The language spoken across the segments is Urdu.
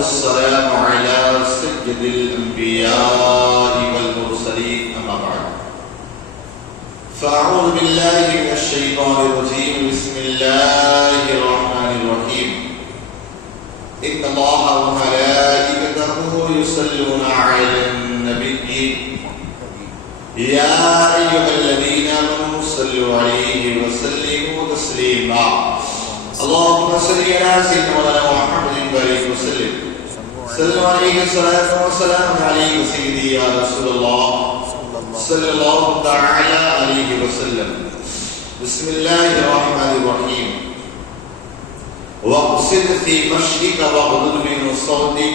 والسلام على سيد الأنبياء والمرسلين أما بعد فأعوذ بالله من الشيطان الرجيم بسم الله الرحمن الرحيم إن الله وملائكته يصلون على النبي يا أيها الذين آمنوا صلوا عليه وسلموا تسليما اللهم صل على سيدنا محمد وسلم صلى عليه الصلاة والسلام عليك سيدي يا رسول الله صلى الله تعالى عليه وسلم بسم الله الرحمن الرحيم واقصد في مشيك واغضض من صوتك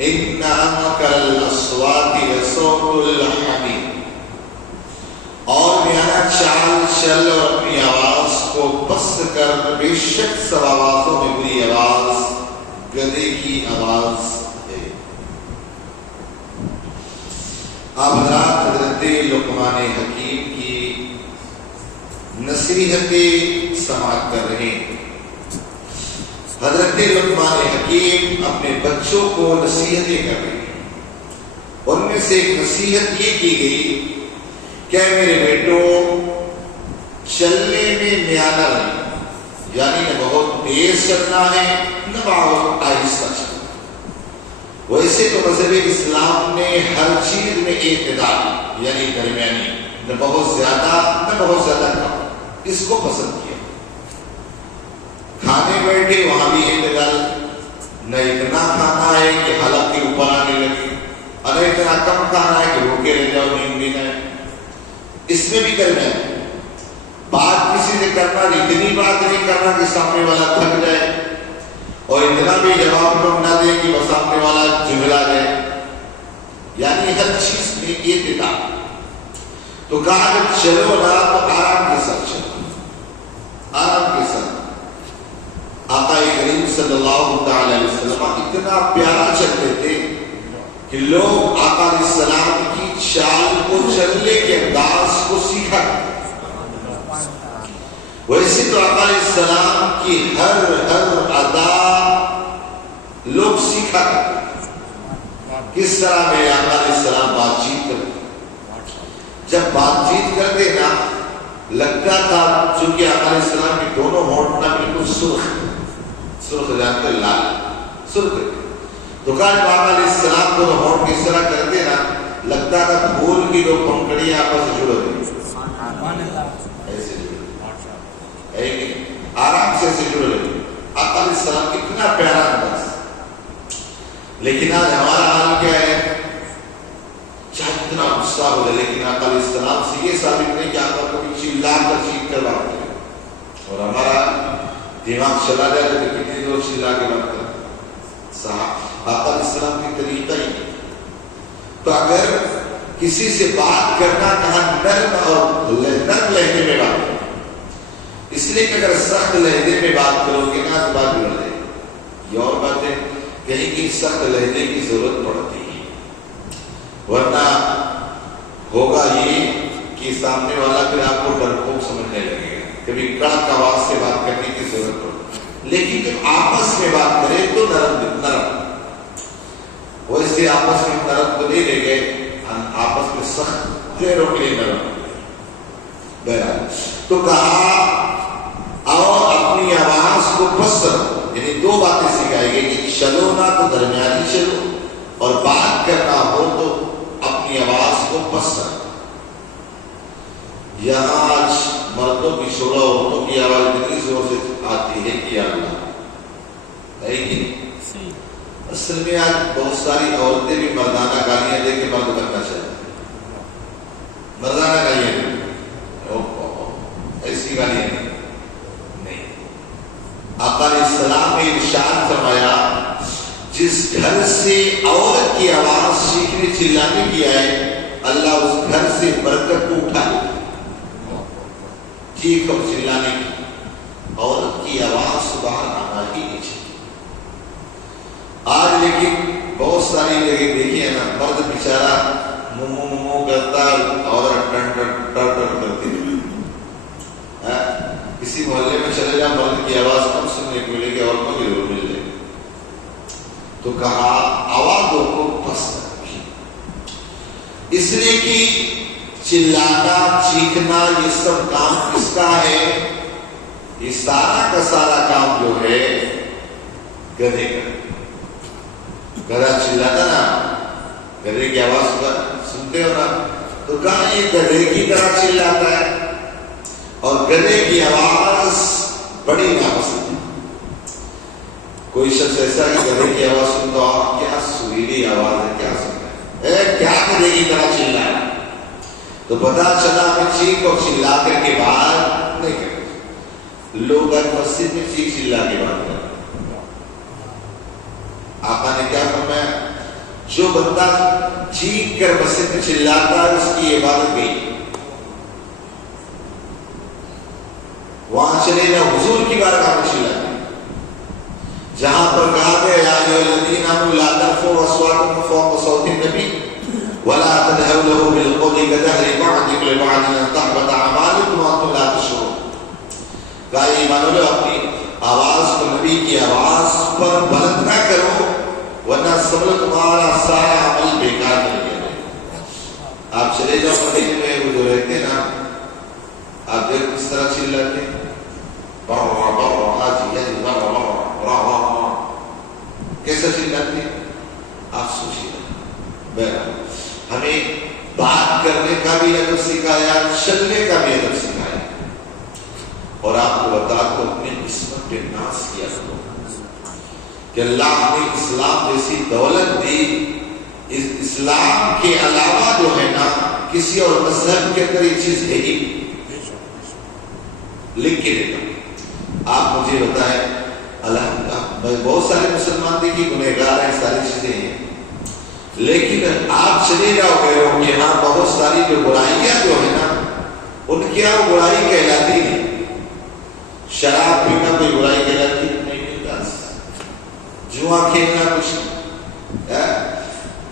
إن أنكر الأصوات لصوت الحمير اور میاں چال چل اور اپنی آواز کو پست کر بے شک سب آوازوں میں بری آواز گدھے کی آواز ہے۔ آپ حضرات حضرت لقمان حکیم کی نصیحتیں سماعت کر رہے ہیں۔ حضرت لقمان حکیم اپنے بچوں کو نصیحتیں کر رہے ہیں۔ ان میں سے ایک نصیحت یہ کی گئی کہ میرے بیٹوں چلنے میں میانہ نہیں، یعنی نہ بہت تیز چلنا ہے نہ بہت آہستہ چلنا۔ ویسے تو مذہب اسلام نے ہر چیز میں اعتدال یعنی درمیانی، نہ بہت زیادہ کم، اس کو پسند کیا۔ کھانے بیٹھے وہاں بھی اعتدال، نہ اتنا کھانا ہے کہ حلق کے اوپر آنے لگے اور نہ اتنا کم کھانا ہے کہ بھوکے رہ جاؤ نیند بھی نہ آئے۔ اس میں بھی کرنا ہے، بات کسی سے کرنا اتنی بات نہیں کرنا کہ سامنے والا تھک جائے اور اتنا بھی جواب کم نہ دے کہ وہ سامنے والا جھگڑا جائے، یعنی ہر چیز میں اعتدال۔ تو کہا جب چلو نا تو آرام کے ساتھ چلو، آرام کے ساتھ۔ آقا کریم صلی اللہ تعالی علیہ وسلم اتنا پیارا چلتے تھے کہ لوگ آقا علیہ السلام کی چال کو چلنے کے انداز کو سیکھا۔ ویسے تو آقا علیہ السلام کی ہر ادا لوگ سیکھا۔ کس طرح میرے آقا علیہ السلام بات چیت کرتے، جب بات چیت کرتے نا لگتا تھا چونکہ آقا علیہ السلام کے دونوں ہونٹ نا بالکل سرخ جانتے لال سرخ، تو کہا جب آقا علیہ السلام کو ہونٹ کس طرح کرتے نا لگتا تھا پھول کی دو پنکھڑیاں آپس سے جڑ گئی، ایسے آرام سے جڑ گئی۔ آقا علیہ السلام کتنا پیارا انداز۔ لیکن آج ہمارا حال کیا ہے، چاہے کتنا غصہ ہو جائے لیکن آقا علیہ السلام سے یہ ثابت نہیں کہ آقا کو چلا کر چیخ کر بات کرے، اور ہمارا دماغ چلا جائے تو کتنی دور چلا کے بات کرے۔ آقا علیہ السلام کی طریقہ ہی۔ تو اگر کسی سے بات کرنا کہاں نرم اور نرم لہجے میں بات کرو، اس لیے کہ اگر سخت لہجے میں بات کرو گے نا تو بات بگڑ جائے گی۔ یہ اور بات ہے کہیں کی سخت لہجے کی ضرورت پڑتی ہے، ورنہ ہوگا یہ کہ سامنے والا پھر آپ کو ڈرپوک سمجھنے لگے گا، کبھی کڑک آواز سے بات کرنے کی ضرورت پڑتی۔ لیکن جب آپس میں بات کرے تو نرم ویسے آپس میں نرم کو دے لے گئے، آپس میں سخت دیر کے لیے نرم بہرحال۔ تو کہا اور اپنی آواز کو پست رکھو، یعنی دو باتیں سکھائی گئی کہ چلو نا تو درمیانی چلو اور بات کرنا ہو تو اپنی آواز کو پست رکھو۔ یہاں آج مردوں کی چھوڑو عورتوں کی آواز اتنی زور سے آتی ہے کہ اللہ ہے کہ نہیں؟ اصل میں آج بہت ساری عورتیں بھی مردانہ گالیاں دے کے مرد بننا چاہتے ہیں، مردانہ گالیاں دے، ایسی گالیاں نہیں۔ آقا علیہ السلام نے ارشاد فرمایا جس گھر سے عورت کی آواز چیخنے چلانے کی آئے اللہ اس گھر سے برکت کو اٹھا لے۔ چیخ اور چلانے کی عورت کی آواز باہر آنا ہی نہیں چاہیے۔ آج لیکن بہت ساری جگہ دیکھیے نا، مرد بیچارہ مو کرتا اور ٹن کرتی ہے۔ کسی محلے میں چلے جا مرد کی آواز کم سننے کو ملے گی، عورتوں کی ضرور مل جائے گی۔ تو کہا آوازوں کو پست رکھی، اس لیے کہ چلانا چیخنا یہ سب کام کس کا ہے؟ یہ سارا کا سارا کام جو ہے گدھے کا۔ گدھا چلاتا نا، گدھے کی آواز سنتے ہو نا، تو کہاں یہ گدھے کی طرح چلاتا ہے، اور گدھے کی آواز بڑی ناپسند ہے۔ کوئی شخص ایسا کہ گدھے کی آواز سنتا ہو، کیا سریلی آواز ہے، کیا سنتا ہے، کیا گدھے کی طرح چل رہا ہے، تو پتا چلا کہ چیخ اور چلا کر کے بعد نہیں کرتے لوگ مسجد میں چیخ چلا کے بات کرتے۔ آقا نے کیا فرمایا؟ جو بندہ چیخ کر مسجد میں چلاتا ہے اس کی عبادت گئی۔ وہاں چلے جاؤ حضور کی بارگاہ میں چلاتے، جہاں پر کہا گیا یا ایھا الذین آمنوا لا ترفعوا اصواتکم فوق صوت النبی ولا تجهروا له بالقول كجهر بعضكم لبعض ان تحبط اعمالكم وانتم لا تشعرون۔ کہا ایمان والو اپنی آواز کو نبی کی آواز پر بلند نہ کرو ورنہ سمجھو تمہارا سارا عمل بیکار ہو گیا۔ آپ چلے جاؤ مدینے میں، وہ جو رہتے نا، آپ دیکھ کس طرح چلاتے ہیں، کیسا چلاتے ہیں، آپ سوچیے۔ بہرحال ہمیں بات کرنے کا بھی ادب سکھایا، چلنے کا بھی ادب سکھایا، اور آپ کو بتا کو اپنی قسمت پہ ناز کیا کرو کہ اللہ نے اسلام جیسی دولت دی، اس اسلام کے علاوہ جو ہے نا کسی اور مذہب کے اندر یہ چیز ہے ہی۔ لکھ کے دیتا آپ مجھے بتائیں، الحمدللہ میں بہت سارے مسلمان دیکھیں گنہگار ہیں، ساری چیزیں ہیں، لیکن آپ چلے جاؤ غیروں کے ہاں بہت ساری جو برائیاں جو ہے نا ان کی وہ برائی کہلاتی نہیں۔ شراب پینا کوئی برائی کہلاتی نہیں ملتا، جوا کھیلنا کچھ نہیں،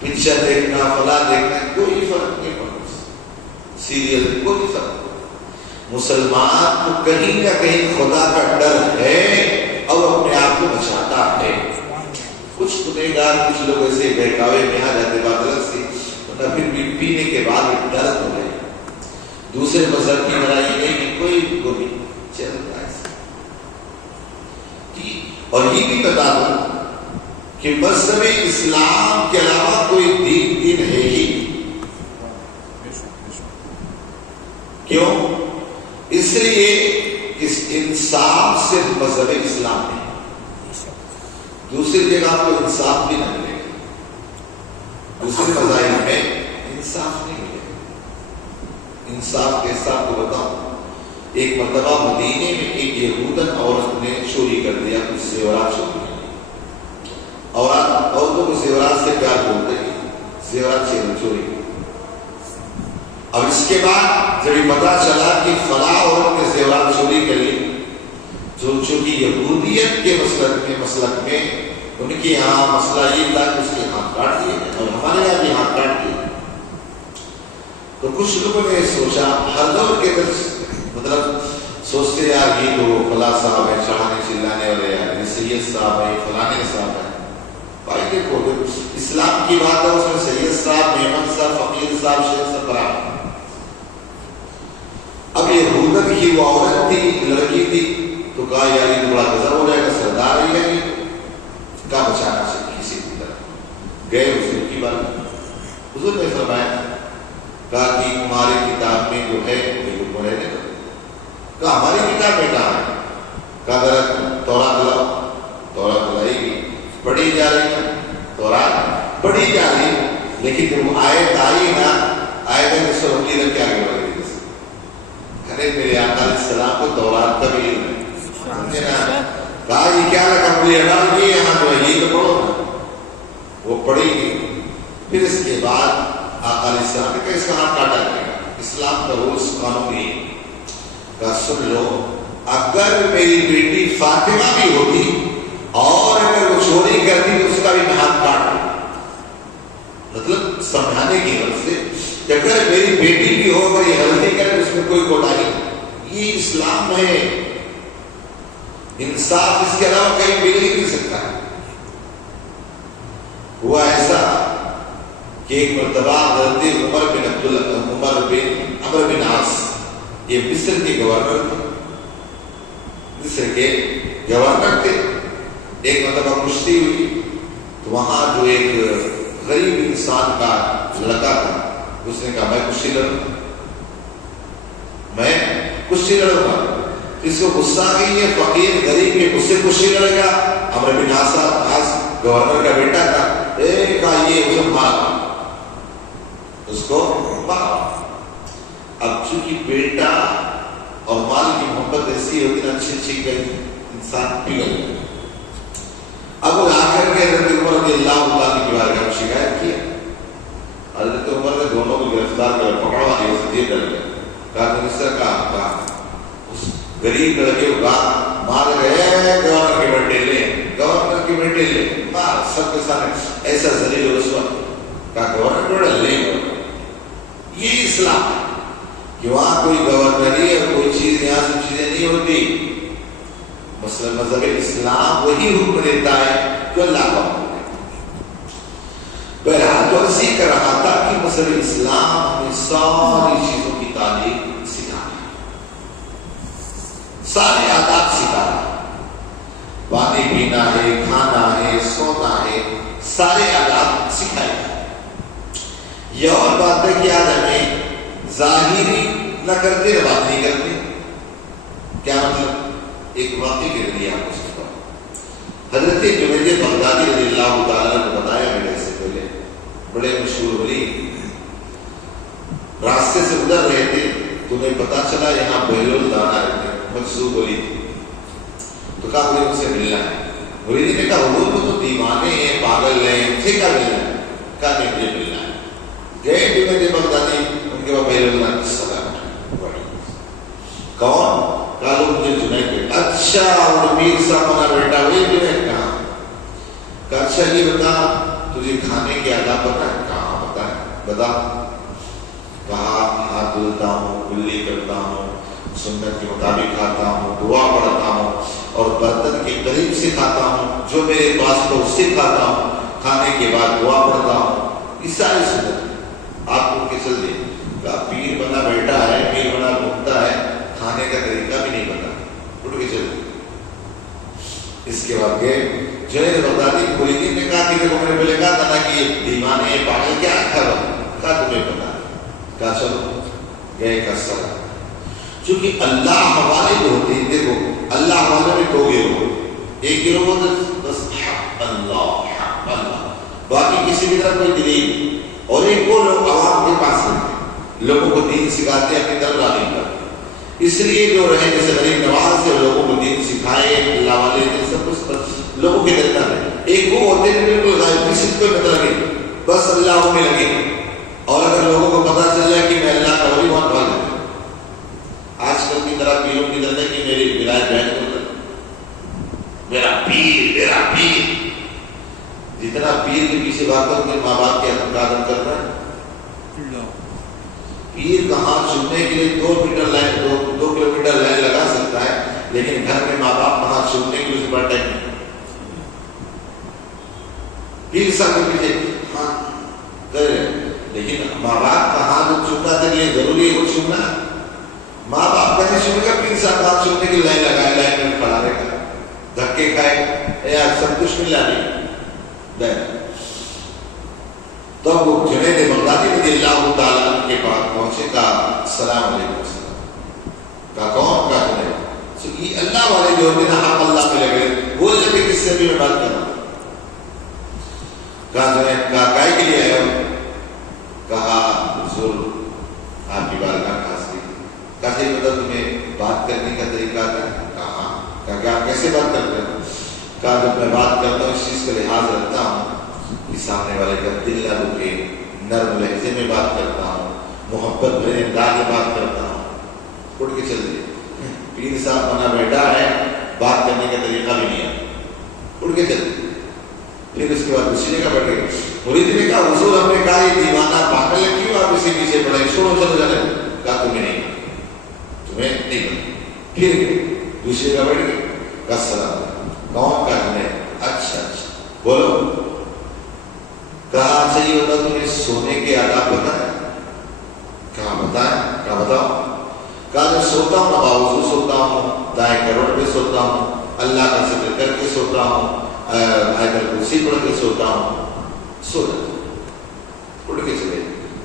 پکچر دیکھنا فلاں دیکھنا کوئی فرق نہیں پڑتا، سیریل کوئی فرق نہیں۔ مسلمان کو کہیں نہ کہیں خدا کا ڈر ہے اور اپنے آپ کو بچاتا ہے۔ کچھ گنہگار کچھ لوگ ایسے بہکاوے میں آ جاتے بات الگ سی، ورنہ پھر بھی پینے کے بعد ایک درد ہو گئے، دوسرے مذہب کی لڑائی نہیں، کوئی گنی چلتا ہے۔ اور یہ بھی بتا دوں کہ مذہب اسلام کے علاوہ کوئی دین ہے ہی، کیوں؟ اس لیے اس انصاف صرف مذہب اسلام ہے، دوسری جگہ آپ کو انصاف بھی نہ ملے گا، دوسرے مذاہب میں انصاف نہیں ملے گا۔ انصاف کیسا آپ کو بتاؤں، ایک مرتبہ مدینے میں ایک یہودن عورت نے چوری کر دیا، کچھ زیورات چوری کر، اور عورتوں کو زیورات سے پیار بولتے ہیں، زیورات چوری کی۔ اب اس کے بعد جب یہ پتا چلا کہ فلاں عورت نے زیورات چوری کر لی، چونکہ یہودیت کے مسلک میں ان کے یہاں مسئلہ یہ تھا کہ اس کے ہاتھ کاٹ دیے اور ہمارے یہاں بھی ہاتھ کاٹ دیے، تو کچھ لوگوں نے سوچا ہر دور کے مطلب سوچتے یار یہ تو فلاں صاحب ہے، چڑھانے چلانے والے یار سید صاحب ہے، فلانے صاحب ہے، بھائی دیکھو اسلام کی بات ہے، اس میں سید صاحب، محمد صاحب، فقیر صاحب، شیخ صاحب برابر۔ اب یہ یہودن کی وہ عورت تھی، لڑکی تھی، تو کہا یار یہ بڑا غضب ہو جائے گا، سردار ہی ہے، کہا بچانا چاہیے کسی بھی طرح۔ گئے حضور کی بات، حضور نے فرمایا، کہا کہ تمہاری کتاب میں جو ہے وہ پڑھے نے، کہا ہماری کتاب میں کہاں ہے؟ کہا ذرا تورات لاؤ، تورات لائی گئی، پڑھی جا رہی ہے، تورات پڑھی جا رہی ہے، لیکن جب آیت آئی نا، آیت میں سرملی رکھ کے آگے بڑھ گئی، ارے میرے آقا علیہ السلام کو تورات کا بھی علم ہے، کہا یہ کیا رقم ہوئی ہے، یہ یہاں جو ہے یہ تو پڑھو نا، وہ پڑھی گئی۔ پھر اس کے بعد آقا علیہ السلام نے کہا اس کا ہاتھ کاٹا جائے گا، اسلام کا رولز قانون یہ کہا سن لو، اگر میری بیٹی فاطمہ بھی ہوتی اور اگر وہ چوری کرتی تو اس کا بھی میں ہاتھ کاٹ دوں، مطلب سمجھانے کی غرض سے کہ اگر میری بیٹی بھی ہو اگر یہ غلطی کرے اس میں کوئی کوتاہی نہیں، یہ اسلام ہے، انصاف اس کے علاوہ کہیں مل ہی نہیں سکتا ہے۔ کہ ایک مرتبہ حضرت عمر بن عاص یہ مصر کے گورنر تھے. ایک مرتبہ کشتی ہوئی تو وہاں جو ایک غریب انسان کا لڑکا تھا اس نے کہا میں کشتی لڑوں گا. اس کو غصہ آ گئی ہے, فقیر غریب کے مجھ سے کشتی لڑے گا. عمر بن عاص گورنر کا بیٹا تھا, یہ اس کو مارا. اب چونکہ بیٹا اور مال کی محبت ایسی ہوتی نا, اچھی انسان پگھل گیا. اب وہ آ کر کے حضرت عمر رضی اللہ عنہ کی بارگاہ میں شکایت کیا. حضرت عمر نے دونوں کو گرفتار کر پکڑوا دیا, اسے جیل ڈال دیا. کہا کہ اس طرح کہا اس غریب لڑکے کو مار گئے, گورنر کے بیٹے لے مار, سب کے سامنے ایسا ذلیل و رسوا. کہا گورنر کو لے گا. یہ اسلام ہے کہ وہاں کوئی گورنری اور کوئی چیز, یہاں سب چیزیں نہیں ہوتی. مثلا مذہب اسلام وہی حکم دیتا ہے جو اللہ کا حکم ہے. بہرحال تو اسی کر رہا تھا کہ مذہب اسلام ہمیں ساری چیزوں کی تعلیم سکھانا ہے, سارے آداب سکھانا ہے. پانی پینا ہے, کھانا ہے, سونا ہے, سارے آداب سکھائے. یہ اور بات ہے کہ آج ہمیں ظاہری نہ کرتے نہ باطنی کرتے. کیا مطلب؟ ایک واقعی کے ذریعے آپ کو سکھاؤ. حضرت جنید بغدادی رضی اللہ تعالیٰ نے بتایا میرے سے پہلے, بڑے مشہور ولی, راستے سے گزر رہے تھے تو انہیں پتا چلا یہاں بہلول دانا رہتے ہیں, مجذوب ولی تھے. تو کہا مجھے ان سے ملنا ہے. مریدی نے کہا حضور کو تو دیوانے ہیں, پاگل ہیں, ان سے کیا ملنا ہے؟ کہا نہیں مجھے ملنا ہے. گئے جنید بغدادی, ان کے بعد بہلول دانا کی صدا کون؟ کہا لوگ مجھے جنید بیٹا. اچھا, اور میر صاحب بنا بیٹا ہوئے جنید کہاں؟ کہا اچھا یہ بتا تجھے کھانے کی آداب پتا ہے؟ کہاں پتا ہے, بتا. کہا ہاتھ دھلتا ہوں, کلی کرتا ہوں, سنت کے مطابق کھاتا ہوں, دعا پڑھتا ہوں, اور برتن کے قریب سے کھاتا ہوں, جو میرے پاس تو اس سے کھاتا ہوں, کھانے کے بعد دعا پڑھتا ہوں. یہ ساری سنت آپ کو کے چل دے. کہا پیر بنا بیٹا ہے, پیر بنا گھومتا ہے, کھانے کا طریقہ بھی نہیں پتا, اٹھ کے چل. اس کے بعد گئے جنید بغدادی مریدین نے کہا کہ دیکھو, میں نے پہلے کہا تھا نا کہ یہ دیوانے پاگل کیا کھا رہا. کہا تمہیں پتا. کہا چلو گئے کا سر. چونکہ اللہ حوالے جو ہوتے ہیں, دیکھو اللہ حوالے میں دو گروہ, ایک گروہ ہوتا بس حق اللہ, باقی کسی بھی طرح کوئی دلیل, اور ایک وہ لوگ عوام کے پاس رہتے ہیں, لوگوں کو دین سکھاتے ہیں, اپنی طرف راغب کرتے. اس لیے جو رہے جیسے غریب نواز سے لوگوں کو دین سکھائے, اللہ والے سب کچھ لوگوں کے درمیان ہے. ایک وہ ہوتے ہیں بالکل غائب, کسی کو پتہ لگے بس اللہ میں لگے, اور اگر لوگوں کو پتہ چل جائے کہ میں اللہ کا ولی بہت بھاگ جاتا. آج کل کی طرح پیروں کی طرح کہ میری ولایت بیان کرتا, میرا پیر, جتنا پیر کے پیچھے بات کرو کہ ماں باپ کے حق کا عدم کر رہا ہے. پیر کہاں چننے کے لیے 2 کلومیٹر لائن لگا سکتا ہے, لیکن گھر میں ماں باپ کہاں چننے کے لیے بڑا ٹائم نہیں. پیر صاحب کے پیچھے ہاں کر رہے, لیکن ماں باپ کہاں چننا تھا, لیے ضروری ہے وہ چننا. ماں باپ کہیں چنے گا, پیر صاحب کہاں چننے کی لائن لگائے, لائن میں کھڑا رہے گا, دھکے کھائے, یار سب کچھ ملا نہیں. تب وہ جنید بغدادی رضی اللہ تعالیٰ عنہ کے پاس پہنچے, کہا السلام علیکم. کہا کون؟ کہا جنید. یہ اللہ والے جو ہوتے نا حق اللہ پہ لگے, وہ لگے کس سے بھی میں بات کر رہا ہوں. کہا جنید, کہا کائے کے لیے آئے ہو؟ کہا حضور آپ کی بارگاہ کا حاضری. کہا یہ بتا تمہیں بات کرنے کا طریقہ آتا ہے؟ کہا کہ آپ کیسے بات کرتے ہیں؟ کہا جب میں بات کرتا ہوں اس چیز کا لحاظ رکھتا ہوں کہ سامنے والے کا دل نہ رکے, نرم لہجے میں بات کرتا ہوں, محبت بھرے انداز میں بات کرتا ہوں. اٹھ کے چل دے. پیر صاحب بنا بیٹا ہے, بات کرنے کا طریقہ بھی نہیں ہے, اٹھ کے چل دے. پھر اس کے بعد اسی نے کہا بیٹھ گئے. مرید نے کہا حضور ہم نے کہا یہ دیوانہ پاگل ہے, کیوں آپ اسی پیچھے پڑے, چھوڑو چلو جانے. کہا تمہیں نہیں پتا. پھر دوسرے کا بیٹھ گئے. کہا السلام علیکم. کون؟ کہا جنید. اچھا بولو. کہا چاہیے ہوتا تمہیں سونے کے آداب بتائیں؟ کہا بتائیں؟ کہا بتاؤ؟ کہا جب سوتا ہوں باوضو سوتا ہوں، دائیں کروڑ پہ سوتا ہوں، اللہ کا ذکر کر کے سوتا ہوں، آیت الکرسی پڑھ کے سوتا ہوں، سو جاتا ہوں، اٹھ کے چلے۔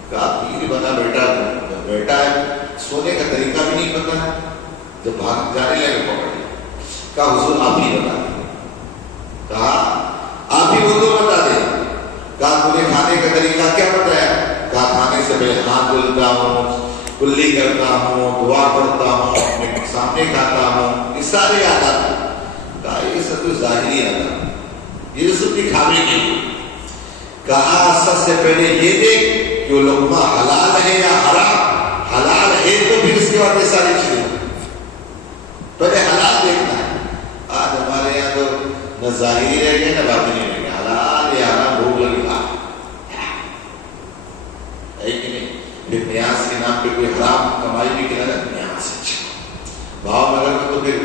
کہا پیر بنا بیٹا ہے، سونے کا طریقہ بھی نہیں پتا ہے، جب بھاگ جانے لگے پکڑ لیا۔ کہا حضور آپ ہی بتا دیں۔ کہا آپ ہی وضو بتا دیں۔ کہا تمہیں کھانے کا طریقہ کیا پتا ہے؟ کہا کھانے سے پہلے ہاتھ دھلتا ہوں، کلی کرتا ہوں، دعا پڑھتا ہوں، اپنے سامنے کھاتا ہوں، یہ سارے آداب ہیں۔ کہا یہ سب تو ظاہری آداب، یہ سب دکھاوے کے لیے۔ کہا سب سے پہلے یہ دیکھ کہ وہ لقمہ حلال ہے یا حرام، حلال ہے تو پھر اس کے بعد یہ ساری چیزیں، پہلے حلال دیکھنا ہے۔ آج ہمارے یہاں تو نہ ظاہری رہ گئے نہ باطنی رہ گئے، حلال یا حرام بھوک لگی ہے کہ نہیں؟ پھر نیاز کے نام پہ کوئی حرام کمائی بھی کرنا، نیاز اچھا بھاؤ نگر میں تو پھر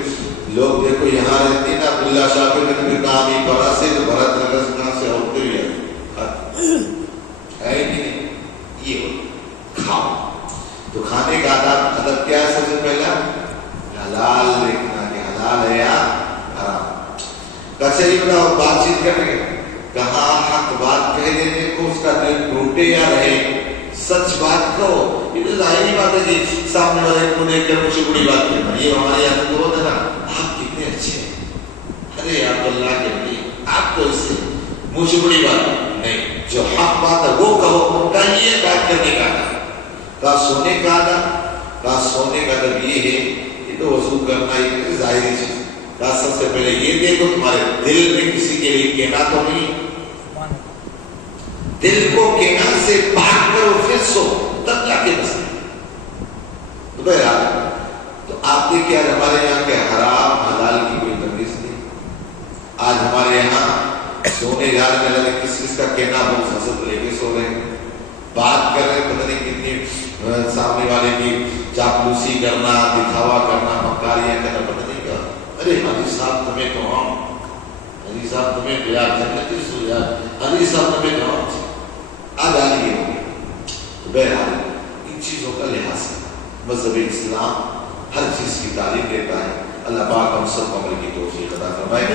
لوگ دیکھو یہاں رہتے ہیں نا، عبداللہ شاہ پہ پھر کام ہی پڑا سے تو بھرت نگر سے کہاں سے ہوتے بھی ہے کہ نہیں؟ یہ ہو کھاؤ تو کھانے کا ادب کیا ہے؟ سب سے پہلا حلال دیکھنا کہ حلال ہے یا حرام۔ کچہری میں بات چیت کرنے کہاں حق بات کہہ دینے کو اس کا دل ٹوٹے یا رہے، سچ بات کہو۔ یہ تو ظاہری بات ہے کہ سامنے والے کو دیکھ کر مجھے بڑی بات کرنا، یہ ہمارے یہاں تو بہت ہے نا، آپ کتنے اچھے ہیں، ارے آپ تو اللہ کے نبی، آپ تو اس سے مجھے بڑی بات نہیں، جو حق بات ہے وہ کہو۔ کا یہ بات کرنے کا کہا سونے کا آداب، کہا سونے کا ادب یہ ہے، یہ تو وضو کرنا یہ ظاہری چیز۔ کہا سب سے پہلے یہ دیکھو تمہارے دل میں کسی کے لیے کہنا تو نہیں، دل کو کہنا سے پاک کرو پھر سو، تب جا کے بس۔ تو بہرحال تو آپ دیکھیں آج ہمارے یہاں کے حرام حلال کی کوئی تمیز نہیں۔ آج ہمارے یہاں سونے جا رہے لگے کس کس کا کہنا بہت حسد لے کے سو رہے ہیں، بات کر رہے پتہ نہیں کتنی سامنے والے کی چاپلوسی کرنا، دکھاوا کرنا، مکاریاں کرنا، پتہ نہیں کیا۔ ارے حاجی صاحب تمہیں تو ہم، حاجی صاحب تمہیں تو یار جنتی سو یار، حاجی صاحب تمہیں تو ہم آج آئیے ہوں گے۔ تو بہرحال ان چیزوں کا لحاظ ہے، مذہب اسلام ہر چیز کی تعلیم دیتا ہے۔ اللہ پاک ہم سب کو عمل کی توفیق عطا فرمائے۔